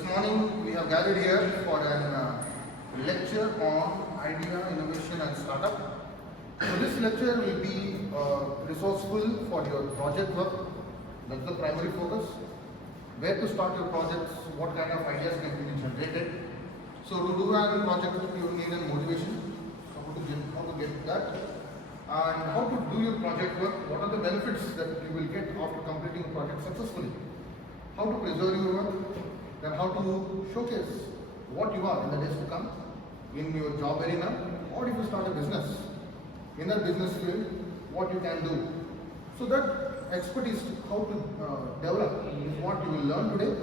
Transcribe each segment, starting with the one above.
this morning we have gathered here for a lecture on idea, innovation and startup. So this lecture will be resourceful for your project work. That's the primary focus. Where to start your projects, what kind of ideas can be generated. So to do a project you need a motivation, how to get that, and how to do your project work, what are the benefits that you will get after completing a project successfully, how to preserve your work, then how to showcase what you are in the days to come in your job arena, or if you start a business, in that business field, what you can do. So that expertise, how to develop, is what you will learn today.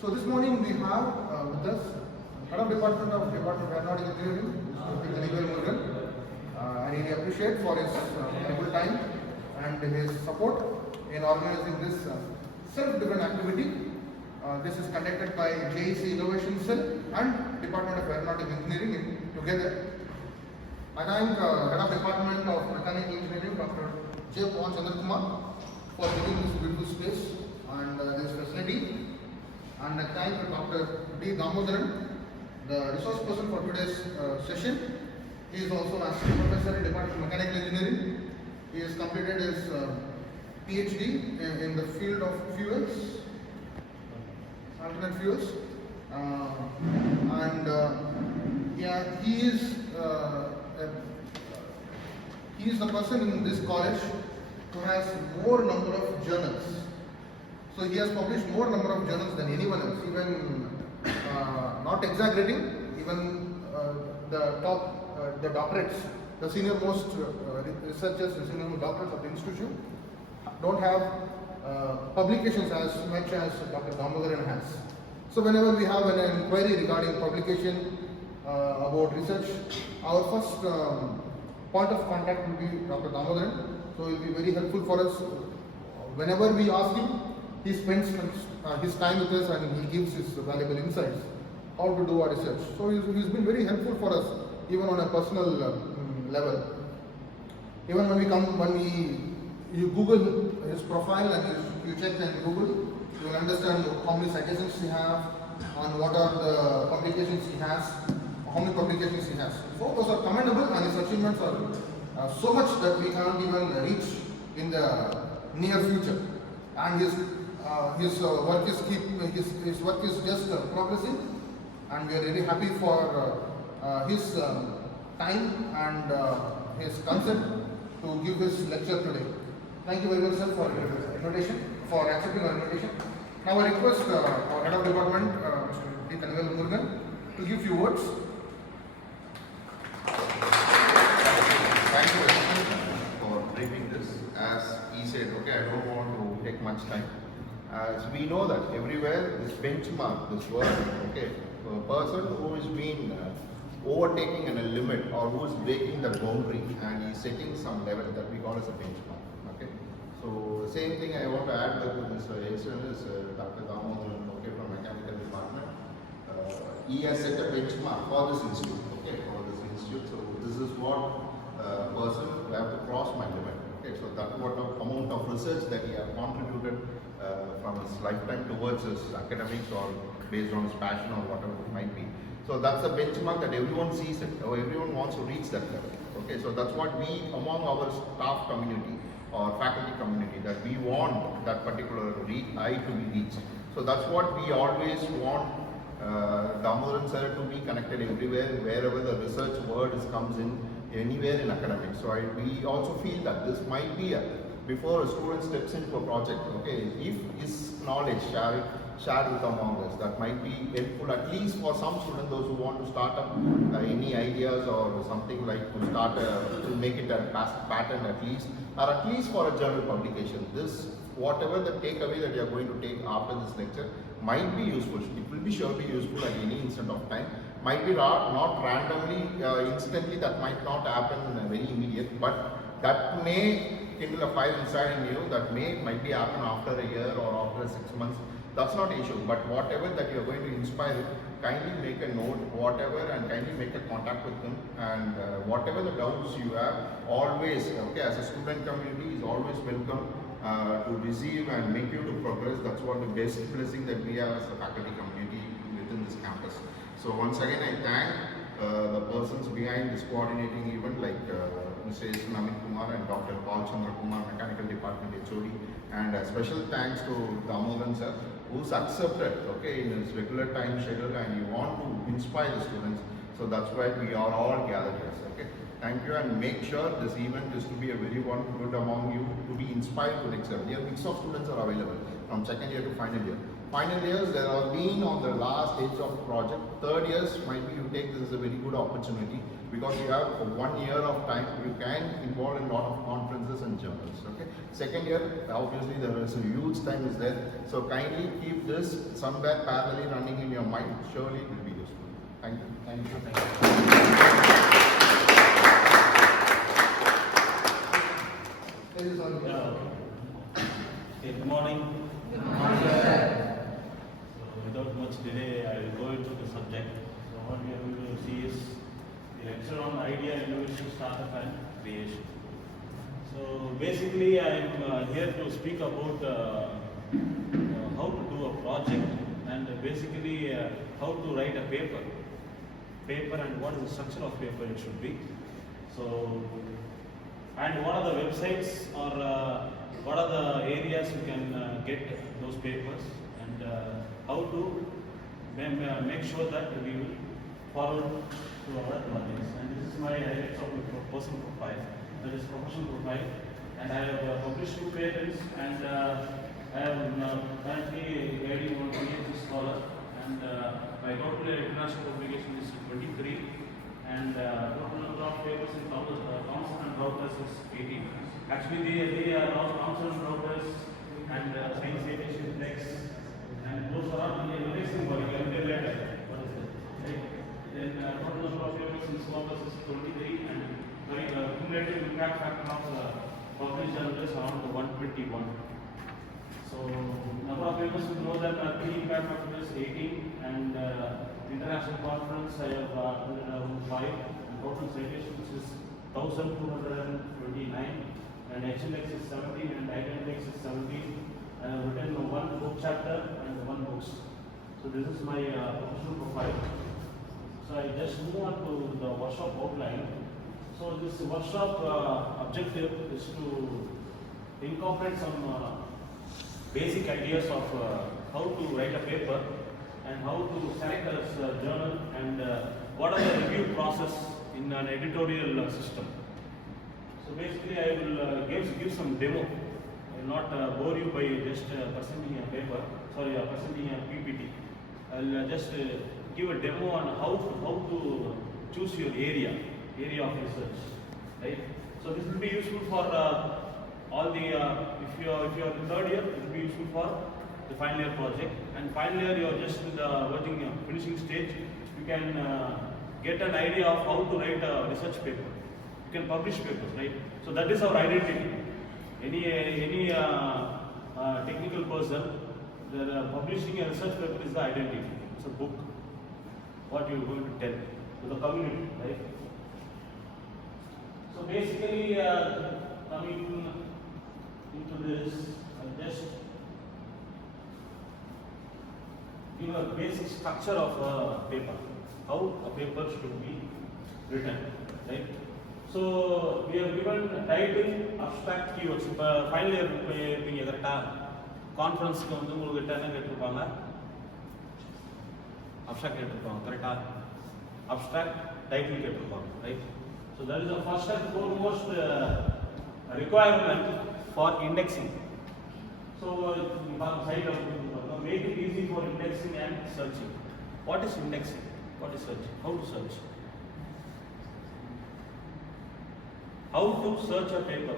So this morning we have with us Head of Department of Aeronautic Engineering, Mr. Kanivel Murugan. I really appreciate for his valuable time and his support in organizing this self-driven activity. This is conducted by JEC Innovation Cell and Department of Aeronautic Engineering together. I thank Head of Department of Mechanical Engineering, Dr. J. Pawan Chandrakumar, for giving this beautiful space and this facility. And I thank Dr. D. Damodaran, the resource person for today's session. He is also an assistant professor in Department of Mechanical Engineering. He has completed his PhD in the field of fuels, alternate fuels, he is the person in this college who has more number of journals. So he has published more number of journals than anyone else, even not exaggerating, even the top, the doctorates, the senior most researchers, the senior most doctors of the institution don't have publications as much as Dr. Damodaran has. So whenever we have an inquiry regarding publication about research, our first point of contact will be Dr. Damodaran. So it will be very helpful for us. Whenever we ask him, he spends his time with us and he gives his valuable insights how to do our research. So he's been very helpful for us, even on a personal level. Even when you Google his profile and you check in Google, you will understand how many citations he has, and what are the publications he has, how many publications he has. So those are commendable, and his achievements are so much that we cannot even reach in the near future. And his work is just progressing, and we are very happy for his time and his consent to give his lecture today. Thank you very much, sir, for your invitation, for accepting our invitation. Now I request our Head of Department, Mr. D. Kanivel Murugan, to give few words. Thank you for briefing this. As he said, okay, I don't want to take much time. As we know that everywhere this benchmark, this word, okay, a person who is being overtaking a limit or who is breaking the boundary and is setting some level that we call as a benchmark. Okay, so same thing I want to add that to Mr. Jason is Dr. Damodaran, okay, from Mechanical Department. He has set a benchmark for this institute. Okay, for this institute. So this is what person who have to cross my limit. Okay, so that what amount of research that he has contributed from his lifetime towards his academics or based on his passion or whatever it might be. So that's a benchmark that everyone sees it, or everyone wants to reach that level. Okay, so that's what we among our staff community or faculty community, that we want that particular height to be reached. So that's what we always want Damodaran sir to be connected everywhere, wherever the research word comes in, anywhere in academics. So we also feel that this might be before a student steps into a project, okay, if his knowledge shared with among us, that might be helpful at least for some students, those who want to start up any ideas or something like to start to make it a pattern at least, or at least for a journal publication. This, whatever the takeaway that you are going to take after this lecture might be useful. It will be surely useful at any instant of time. Might be not randomly, instantly, that might not happen very immediate, but that may kindle a fire inside in you, that might be happen after a year or after 6 months. That's not an issue, but whatever that you are going to inspire, kindly make a note, whatever, and kindly make a contact with them, and whatever the doubts you have, always, okay, as a student community is always welcome to receive and make you to progress. That's what the best blessing that we have as a faculty community this campus. So once again, I thank the persons behind this coordinating event, like Mr. Namit Kumar and Dr. Paul Chandra Kumar, Mechanical Department HOD, and a special thanks to Damodan sir, who's accepted, okay, in his regular time schedule, and he want to inspire the students. So that's why we are all gathered here. Okay, thank you, and make sure this event is to be a very one good among you to be inspired to next level. Here, mix of students are available from second year to final year. Final years, there have been on the last stage of project. Third years, might be you take this as a very good opportunity because you have 1 year of time. You can involve in a lot of conferences and journals. Okay. Second year, obviously there is a huge time is there. So kindly keep this somewhere parallelly running in your mind. Surely it will be useful. Thank you. Thank you. Thank you. Okay, good morning. Good morning, sir. So without much delay, I will go into the subject. So what we are going to see is the lecture on idea, innovation, startup and creation. So basically, I am here to speak about how to do a project and basically how to write a paper and what is the structure of paper it should be. So and what are the websites or what are the areas you can get those papers and how to make sure that we will follow to our projects. And this is my highlights of my personal profile, that is professional profile. And I have published 2 patents and I am currently grading on PhD scholar and my total international publication is 23 and total number of papers in Thomson and Reuters is 18. Actually, they are all Thomson and Reuters and Science Citation Index, and those are all the indexing body. I will tell later. What is it? Right? Then total number of papers in Scopus is 23, and cumulative impact factor of published journals around 121. So number of papers you know that key impact factor is 18, and international conference I have around 5, and total citations is 1229, and H-index is 17, and I-index is 17. I have written 1 book chapter and 1 books. So this is my professional profile. So I just move on to the workshop outline. So this workshop objective is to incorporate some basic ideas of how to write a paper and how to select a journal and what are the review process in an editorial system. So basically I will give some demo. I will not bore you by just presenting a paper, presenting a PPT. I will just give a demo on how to choose your area of research, right? So this will be useful for all the, if you are in third year, it will be useful for the final year project, and final year you are just in the finishing stage. You can get an idea of how to write a research paper. You can publish papers, right? So that is our identity. Any technical person, publishing a research paper is the identity. It's a book. What you are going to tell to the community, right? So basically, coming into this, I just give a basic structure of a paper, how a paper should be written, right? So we have given title, abstract, keywords. Final year conference abstract correct? Abstract title right? So that is the first and foremost requirement for indexing. So side of make it easy for indexing and searching. What is indexing? What is searching? How to search? How to search a paper?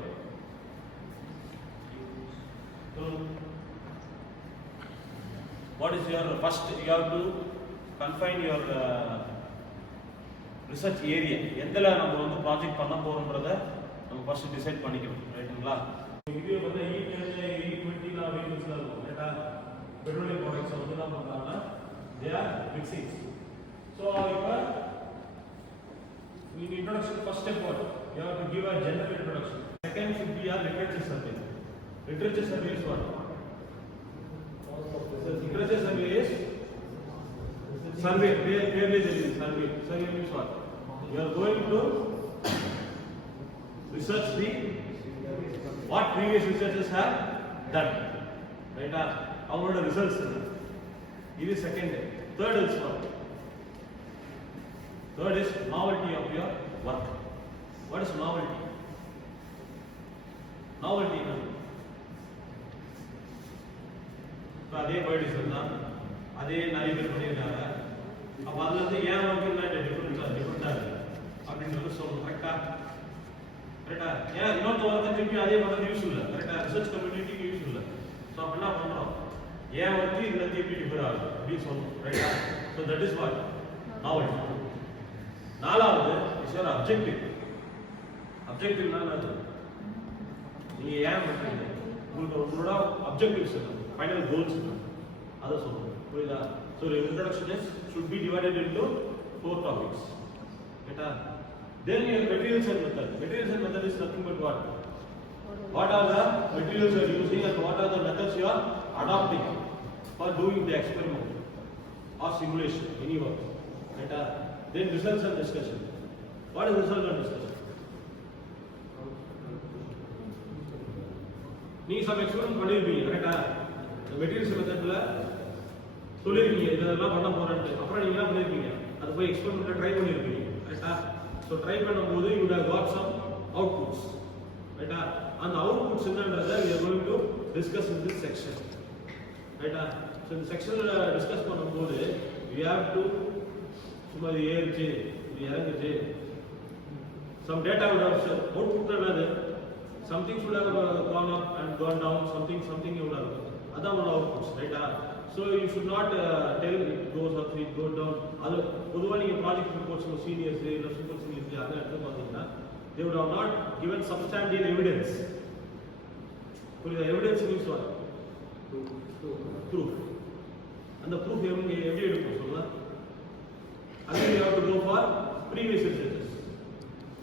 So what is your first? You have to confine your research area. எந்தல நம்ம வந்து ப்ராஜெக்ட் பண்ண போறோம்ன்றத நம்ம first decide பண்ணிக்கணும், ரைட்டுங்களா? இது வந்து E20 ல வெஹிக்கிள்ஸ்ல இருக்கும், ரைட்டா? பெட்ரோலியம் ப்ராடக்ட்ஸ் வந்து என்ன பண்றாங்கன்னா they are mixing. So in introduction, first step what? You have to give a general introduction. Second should be a literature survey. Literature survey is what? Literature survey is Survey, clearly there is survey. Survey means what? You are going to research what previous researchers have done. Right? Our results. This is second. Third is what? Third is novelty of your work. What is novelty? Novelty. So அதே வேர்ட் தான் அதே நிறைய பேர் பண்ணியிருக்காங்க. அப்போ அதுல இருந்து ஏன் வந்து டிஃபரெண்டா இருக்கு அப்படின்றது சொல்லணும். கரெக்டா? ஏன் இன்னொரு வார்த்தை திருப்பி அதே மாதிரி யூஸ் இல்லை. கரெக்டா? ரிசர்ச் கம்யூனிட்டிக்கு யூஸ் இல்லை. ஸோ அப்போ என்ன பண்றோம்? ஏன் வந்து இதுல இருந்து எப்படி டிஃபர் ஆகுது அப்படின்னு சொல்லணும். ரைட்டா? So that is what novelty. நாலாவது இஸ் யுவர் அப்ஜெக்டிவ். அப்ஜெக்டிவ்னா என்னது? நீங்க ஏன் பண்றீங்க? உங்களுக்கு உங்களோட அப்ஜெக்டிவ்ஸ் இருக்கு, ஃபைனல் கோல்ஸ் இருக்கு, அதை சொல்லணும். புரியுதா? So introduction is should be divided into 4 topics. ரைட்டா? Then your materials and method. Materials and method is nothing but what? What are the materials you are using and what are the methods you are adopting for doing the experiment or simulation, any work. Right? Then results and discussion. What is result and discussion? நீ some experiment பண்ணிருப்பீங்க. கரெக்ட்டா? இந்த மெட்டீரியல்ஸ் மெத்தட்ல சொல்லிருக்கீங்க இதெல்லாம் பண்ண போறேன்னு. அப்புறம் நீங்க என்ன பண்ணிருப்பீங்க? அது போய் எக்ஸ்பெரிமெண்ட்ல ட்ரை பண்ணிருப்பீங்க. கரெக்ட்டா? So try பண்ணும்போது you would have got some outputs. Right? And the outputs என்னன்றதை we are going to discuss in this section. Right? So இந்த செக்ஷன்ல டிஸ்கஸ் பண்ணும்போது we have to சும்மா இது ஏறிச்சு இது இறங்குச்சு some data would have output என்னது something should have gone up and gone down, something you would have அதான் உள்ள outputs. Right? So you should not tell it goes up, it goes down. அது பொதுவாக நீங்கள் ப்ராஜெக்ட் ரிப்போர்ட்ஸ் சீனியர்ஸ் இல்லை super seniors அதை எடுத்து பார்த்தீங்கன்னா they would have not given substantial evidence. புரியுதா? Evidence means what? ப்ரூஃப். அந்த ப்ரூஃப் எப்படி எடுக்கும் சொல்லுங்க? again you have to go for previous researches.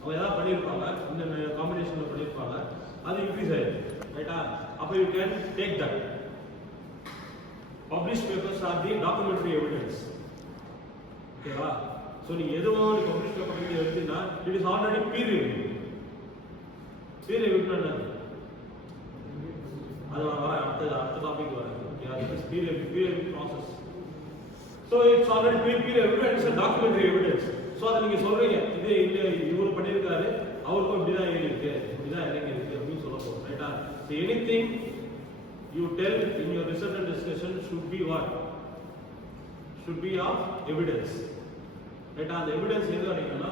அவங்க ஏதாவது பண்ணியிருப்பாங்க, இந்த காம்பினேஷனில் பண்ணியிருப்பாங்க, அது இன்க்ரீஸ் ஆயிருக்கு. ரைட்டா? அப்போ you can take that. Published papers are the documentary evidence. ஓகேவா? ஸோ நீ எதுவும் நீ பப்ளிஷ் பேப்பர் எடுத்தீங்கன்னா it is already peer review. Peer ரிவ்யூனா என்னது? அது அடுத்த டாபிக் வரேன். ஓகே, அது peer review process. So it's already peer review and it's documentary evidence. So அதை நீங்கள் சொல்றீங்க இது இல்லை இவர் பண்ணியிருக்காரு, அவருக்கும் இப்படி தான் ஏறி இருக்கு, இப்படி தான் இறங்கி இருக்கு அப்படின்னு சொல்ல போகிறோம். ரைட்டா? So anything you tell in your research and discussion should be what? Should be of evidence. Right? And the evidence is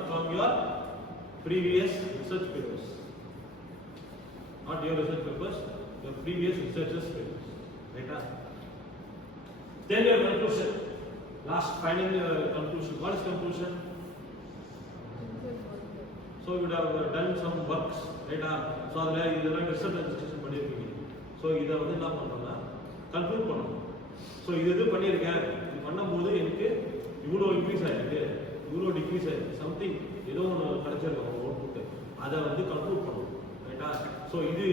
from your previous research papers. Not your research papers, your previous researchers' papers. Right? Then your conclusion. Last final conclusion. What is conclusion? So you would have done some works. Right? So you have research and discussion பண்ணிருக்கீங்க. ஸோ இதை வந்து என்ன பண்ணுறோம்னா கன்க்ளூட் பண்ணணும். ஸோ இது பண்ணியிருக்கேன், இது பண்ணும்போது எனக்கு இவ்வளோ இன்க்ரீஸ் ஆகிருக்கு, இவ்வளோ டிக்ரீஸ் ஆகிருக்கு, சம்திங் ஏதோ ஒன்று கிடச்சிருக்கோம் அவுட்புட்டு, அதை வந்து கன்க்ளூட் பண்ணணும். ரைட்டா? ஸோ இது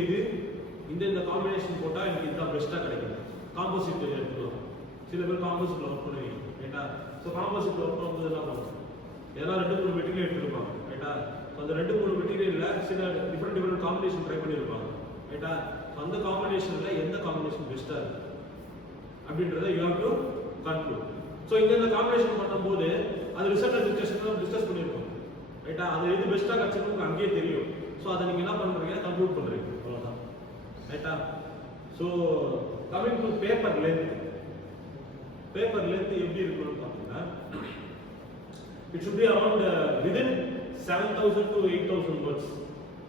இந்த காம்பினேஷன் போட்டால் எனக்கு இதுதான் பெஸ்ட்டாக கிடைக்கும். காம்போசிட் எடுத்துக்கலாம். சில பேர் காம்போசிட்டில் ஒர்க் பண்ணுவீங்க. ரைட்டா? ஸோ காம்போசிட்டில் ஒர்க் பண்ணும்போது என்ன பண்ணணும்? ஏன்னா 2-3 மெட்டீரியல் எடுத்துருப்பாங்க. ரைட்டா? ஸோ அந்த 2-3 மெட்டீரியலில் சில டிஃப்ரெண்ட் காம்பினேஷன் ட்ரை பண்ணியிருப்பாங்க. ரைட்டா? அந்த காம்பினேஷன்ல எந்த காம்பினேஷன் பெஸ்டா இருக்கு அப்படின்றத you have to conclude. So இந்த காம்பினேஷன் பண்ணும்போது அது ரிசல்ட் டிஸ்கஷன்ல டிஸ்கஸ் பண்ணிருக்கோம். ரைட்டா? அது எது பெஸ்டா கிடைச்சிருக்கு அங்கேயே தெரியும். ஸோ அதை நீங்க என்ன பண்றீங்க? கன்க்ளூட் பண்றீங்க. அவ்வளவுதான். ரைட்டா? So coming to paper length. Paper length எப்படி இருக்குன்னு பார்த்தீங்கன்னா it should be around within 7,000 to 8,000 words.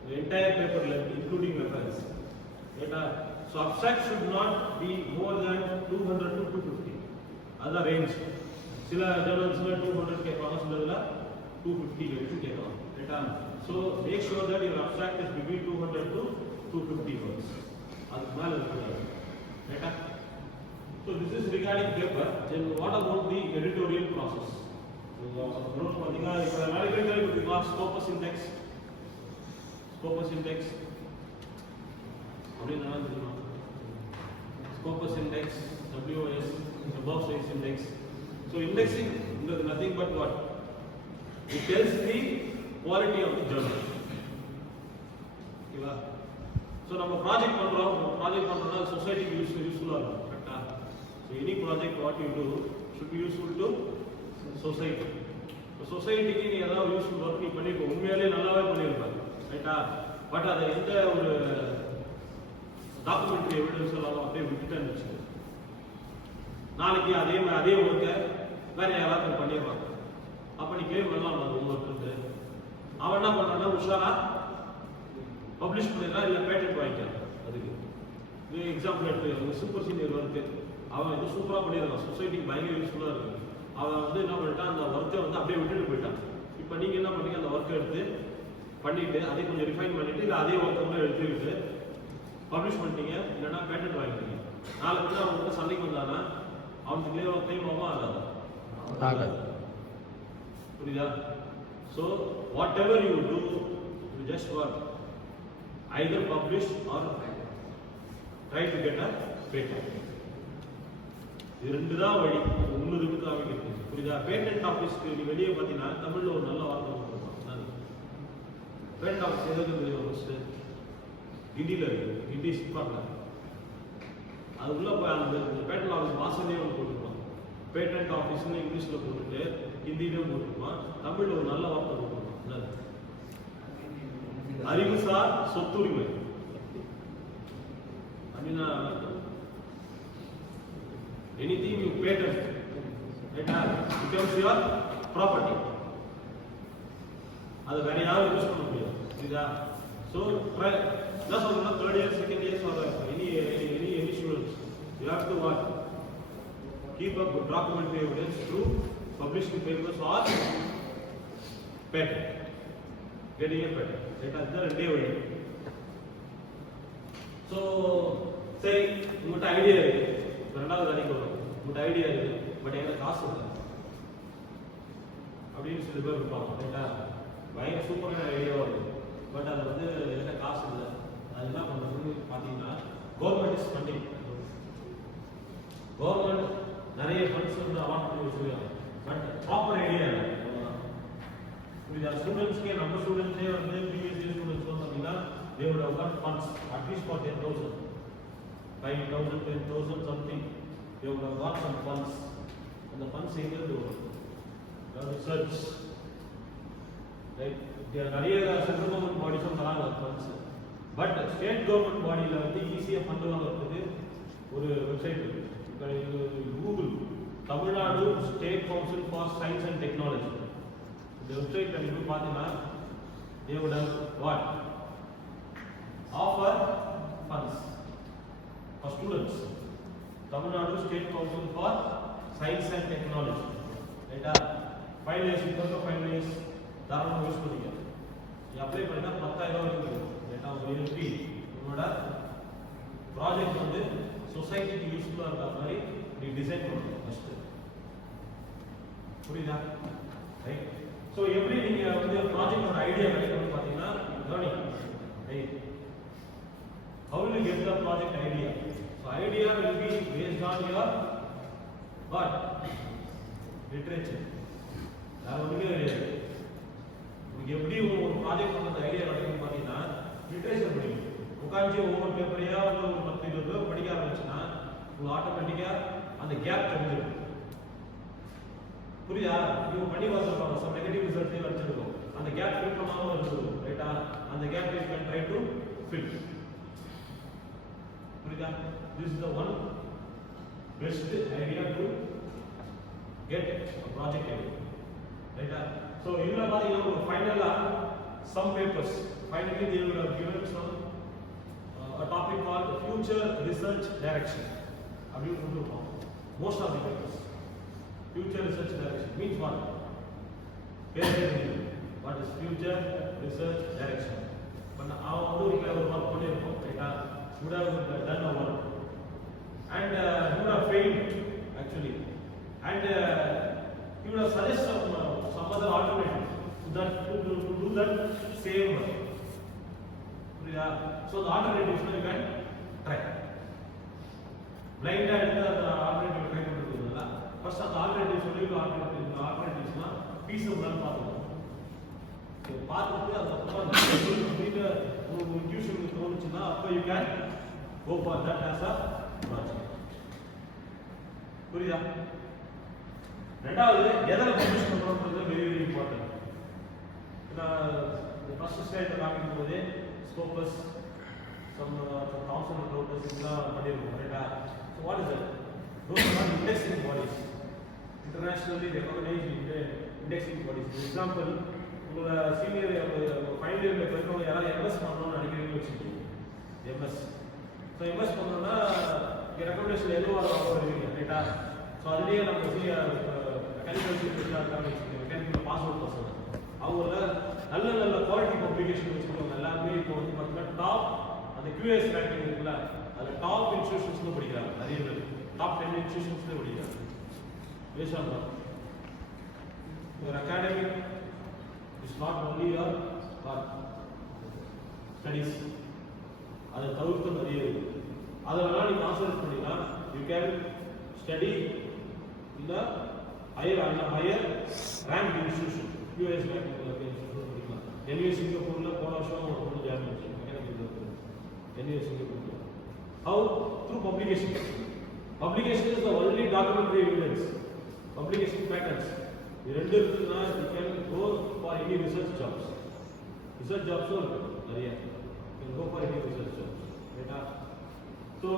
The entire paper length including reference. Right? So abstract should not be more than 200 to 250. That's the range. சில ஜர்னல்ஸ்ல 200 கேட்பாங்க, சிலதுல 250 வரைக்கும் கேட்கலாம். ரைட்டா? So make sure that your abstract is between 200 to 250 words. அதுக்கு மேல இருக்கக்கூடாது. ரைட்டா? So this is regarding paper. Then what about the editorial process? Note பண்ணீங்க. இப்போ நாளைக்கு கேள்விப்பட்டிருக்கீங்களா? Scopus index. ஸ்கோபஸ் இண்டெக்ஸ் அப்படின்னா என்ன தெரியுமா? Scopus index, WOS, above size index, So indexing is nothing but what? It tells the quality of the journal. Okay, so நம்ம ப்ராஜெக்ட் பண்றோம்னா சொசைட்டிக்கு யூஸ்ஃபுல்லா இருக்கும் கரெக்ட்டா? So any project what you do should be useful to society. சொசைட்டிக்கு நீ ஏதாவது useful work நீ பண்ணிருக்க உண்மையாலே நல்லாவே பண்ணிருப்ப ரைட்டா? பட் அதை எந்த ஒரு டாக்குமெண்ட்ரி எவிடன்ஸ் எல்லாம் அப்படியே விட்டுட்டேன்னு வச்சுக்கோ, நாளைக்கு அதே ஒர்க்கை வேற யாராவது பண்ணிடுவாங்க. அப்ப நீ கிளைம் பண்ணலாம் அது உங்களுக்கு. அவன் என்ன பண்றான்னா உஷாரா பப்ளிஷ் பண்ணிடுறான், இல்லை பேட்டன்ட் வாங்கிக்கிறான். அதுக்கு இது எக்ஸாம்பிள் எடுத்து சூப்பர் சீனியர் ஒர்க்கு அவன் இது சூப்பராக பண்ணிடுறான், சொசைட்டிக்கு பயங்கர யூஸ்ஃபுல்லாக இருக்கு. அவன் வந்து என்ன பண்ணிட்டான், அந்த ஒர்க்கை வந்து அப்படியே விட்டுட்டு போயிட்டான். இப்போ நீங்கள் என்ன பண்ணீங்க, அந்த ஒர்க்கை எடுத்து பண்ணிட்டு அதை கொஞ்சம் ரிஃபைன் பண்ணிட்டு இல்லை அதே ஒர்க்கை கூட எடுத்துக்கிட்டு பப்ளிஷ் பண்ணிட்டீங்க, இல்லைன்னா பேட்டன்ட் வாங்கிட்டீங்க. நாளைக்கு வந்து அவன் வந்து சண்டைக்கு வந்தானா அவனுக்கு கிளைம் ஆகும் ஆகாது. புரியுதா? So whatever you do you just work either publish or try to get a patent. இது ரெண்டு தான் வழி. ஒன்று இருக்கு காமிக்கிறது. புரியுதா? பேட்டன்ட் ஆஃபீஸ்க்கு நீ வெளியே பார்த்தீங்கன்னா தமிழில் ஒரு நல்ல வார்த்தை கொடுத்துருப்பான். பேட்டன்ட் ஆஃபீஸ் எதுக்கு தெரியும்? ஃபர்ஸ்ட் கிண்டியில் இருக்கு, கிண்டி சிப்பாங்க. அது உள்ள போய் அந்த பேட்டன்ட் ஆஃபீஸ் வாசலே ஒன்று போட்டுருப்பான். பேட்டன்ட் ஆஃபீஸ்னு இங்கிலீஷில் போட்டுட்டு ஹிந்திலையும் போட்டுருப்பான், தமிழில் ஒரு நல்ல வார்த்தை போட்டுருப்பான். என்னது? அறிவுசார் சொத்துரிமை. அப்படின்னா anything you patent, it becomes your property. அது வேற யாரும் யூஸ் பண்ண முடியாது. புரியுதா? ஸோ என்ன சொல்றேன்னா தேர்ட் இயர் செகண்ட் இயர் சொல்றேன், any students you have to what? Keep up with documentary evidence through publishing papers or patent. Getting a patent. That's the way. So, say, உங்கள்கிட்ட ஐடியா இருக்கு, ரெண்டாவது வேலைக்கு வரும், உங்கள்கிட்ட ஐடியா இருக்கு, பட் எங்களுக்கு காசு இல்லை அப்படின்னு சில பேர் இருப்பாங்க. ரைட்டா? பயங்கர சூப்பரான ஐடியாவாக இருக்கு, பட் அது வந்து என்கிட்ட காசு இல்லை. அது என்ன பண்ணுறதுன்னு பார்த்தீங்கன்னா கவர்மெண்ட் இஸ் ஃபண்டிங். கவர்மெண்ட் நிறைய ஃபண்ட்ஸ் வந்து அவார்ட் பண்ணி வச்சுருக்காங்க, பட் ப்ராப்பர் ஐடியா இல்லை. புரியுதா? ஸ்டூடெண்ட்ஸ்க்கே நம்ம ஸ்டூடெண்ட்ஸே வந்து பிஎஸ்சி ஸ்டூடெண்ட்ஸ் வந்து பார்த்தீங்கன்னா they would have got funds at least for 10,000, 5,000, 10,000 something. They would have got some funds. And the funds எங்கிருந்து வரும்? Research, right? நிறைய சென்ட்ரல் கவர்மெண்ட் பாடிஸும் தராங்க ஃபண்ட்ஸ், பட் ஸ்டேட் கவர்மெண்ட் பாடியில் வந்து ஈஸியாக ஃபண்ட் வாங்குறதுக்கு ஒரு வெப்சைட் இருக்கு. கூகுள் Tamil Nadu state council for science and technology. இந்த வெப்சைட்ல நீங்க பார்த்தீங்கன்னா they would have what? Offer funds for students. Tamil Nadu State Council for Science and Technology. Right? Final years, because of final years, தாராளமாக யூஸ் பண்ணிக்க. நீ அப்ளை பண்ணினா 10,000 வரைக்கும் ரைட்டா? ஒரு எப்படி உங்களோட ப்ராஜெக்ட் வந்து சொசைட்டிக்கு யூஸ்ஃபுல்லாக இருக்கிற மாதிரி நீ டிசைன் பண்ணணும் ஃபர்ஸ்ட். புரியுதா? ரைட்? ஸோ எப்படி நீங்கள் வந்து ப்ராஜெக்டோட ஐடியா கிடைக்கணும்னு பார்த்தீங்கன்னா learning. Right? How will you get the project idea? So idea will be based on your what? Literature. வேற ஒன்றுமே கிடையாது. உங்களுக்கு எப்படி ஒரு ப்ராஜெக்ட் பண்ணுறது ஐடியா கிடைக்கும்னு பார்த்தீங்கன்னா லிட்ரேச்சர் படிக்கும். உட்காந்து ஒவ்வொரு பேப்பரையா வந்து ஒரு 10-20 பேர் படிக்க ஆரம்பிச்சுன்னா உங்களுக்கு ஆட்டோமேட்டிக்காக அந்த கேப் தெரிஞ்சிடும். புரியுதா? இவங்க பண்ணி பார்த்துருப்பாங்க, சம் நெகட்டிவ் ரிசல்ட்ஸே வச்சிருக்கோம், அந்த கேப் ஃபில் பண்ணாமல் இருந்துடும். ரைட்டா? அந்த gap you can try to fill. புரியுதா? This is the one best idea to get a project idea. Right? So இதுல பாத்தீங்கன்னா ஃபைனலா some papers finally they will have given some a topic called future research direction. அப்படின்னு சொல்லிருப்போம். Most of the papers future research direction means what? What is future research direction? But அவன் வந்து ஒரு ஒர்க் பண்ணிருப்போம். ரைட்டா? would have done a work and he would have failed actually, and he would have suggested some other alternative to do that same work. So the alternatives you can try. Blind and the alternative try to do that. First அந்த ஆல்டர்னேட்டிவ் சொல்லிட்டு ஆல்டர்னேட்டிவ்ஸ்னா பீஸபிளான்னு பார்க்கணும். பார்த்துட்டு அதுக்கப்புறம் அந்த அப்படின்னு உங்களுக்கு இன்ட்யூஷன் தோணுச்சுன்னா அப்போ you can go for that as a project. புரியுதா? ரெண்டாவது எதில் பப்ளிஷ் பண்ணுறோம்ன்றது வெரி வெரி இம்பார்ட்டன்ட். நான் ஃபர்ஸ்ட் ஸ்லைடில் காமிக்கும் போதே ஸ்கோபஸ் தாம்சன் ரோட்டர்ஸ் இதெல்லாம் பண்ணியிருக்கோம் ரைட்டா. So what is that? those are indexing bodies, internationally recognized indexing bodies. For example, உங்களோட சீனியர் ஃபைனல் இயர்ல இருக்கிறவங்க யாராவது எம்எஸ் பண்ணணும்னு நினைக்கிறீங்கன்னு வச்சுக்கோங்க. எம்எஸ் ஸோ எம்எஸ் பண்ணோம்னா இங்கே ரெக்கமெண்டேஷன் எதுவும் வருவீங்க ரைட்டா. ஸோ அதுலேயே நம்ம மெக்கானிக்கல் சீனியர்ஸாக இருக்காங்க வச்சுக்கோங்க, மெக்கானிக்கல் பாஸ்வேர்ட் பசங்க அவங்கள நல்ல நல்ல குவாலிட்டி பப்ளிகேஷன் வச்சுக்கோங்க. எல்லாருமே இப்போ வந்து பார்த்தீங்கன்னா டாப் அந்த QS ரேங்கிங் இருக்குல்ல, அதில் டாப் இன்ஸ்டியூஷன்ஸ்ல படிக்கிறாங்க. நிறைய பேர் டாப் 10 இன்ஸ்டியூஷன்ஸ்ல படிக்கிறாங்க. பேசாம your academic is not only your studies. அதை தவிர்த்து நிறைய இருக்கு. அதை வேணா நீ கான்சன்ட்ரேட் பண்ணினா you can study in the higher ranked institution. QS ranking படிக்கலாம். NUS சிங்கப்பூர்ல போன வருஷம் ஒரு ஜாயின் பண்ணிச்சு மெக்கானிக்கல் NUS சிங்கப்பூர்ல. How? Through publication. Publication is the only documentary evidence. Publication patterns. The ரெண்டு இருக்குன்னா you can go for any research jobs. Research jobs நிறைய. You can go for any research jobs. Right? So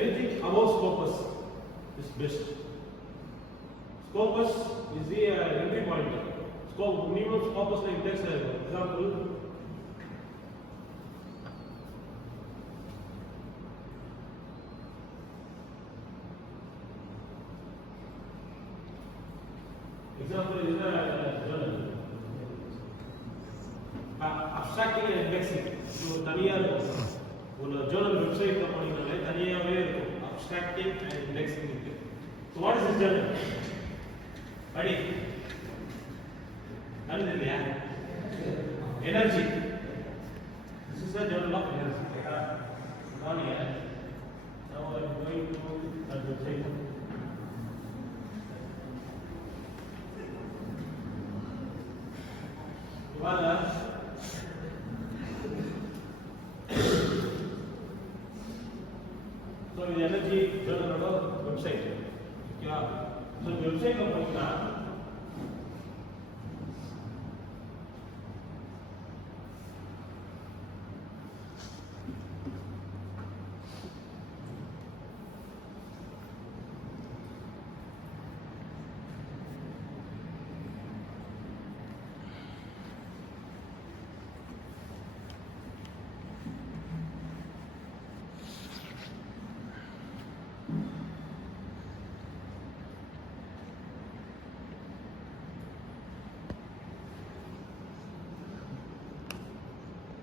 anything above Scopus is best. Scopus is the entry point. Minimum Scopus like index. Example. Example is a journal. Abstracting and indexing. So தனியாக ஒரு ஜேர்னல் வெப்சைட்ல போனீங்கனாலே தனியாகவே இருக்கும் abstracting and indexing இருக்கு. So what is this journal? படி. அது இல்லையா? Energy. This is a journal of energy. Now I am going to that website. Voilà. So the energy journal website. Yeah. So website का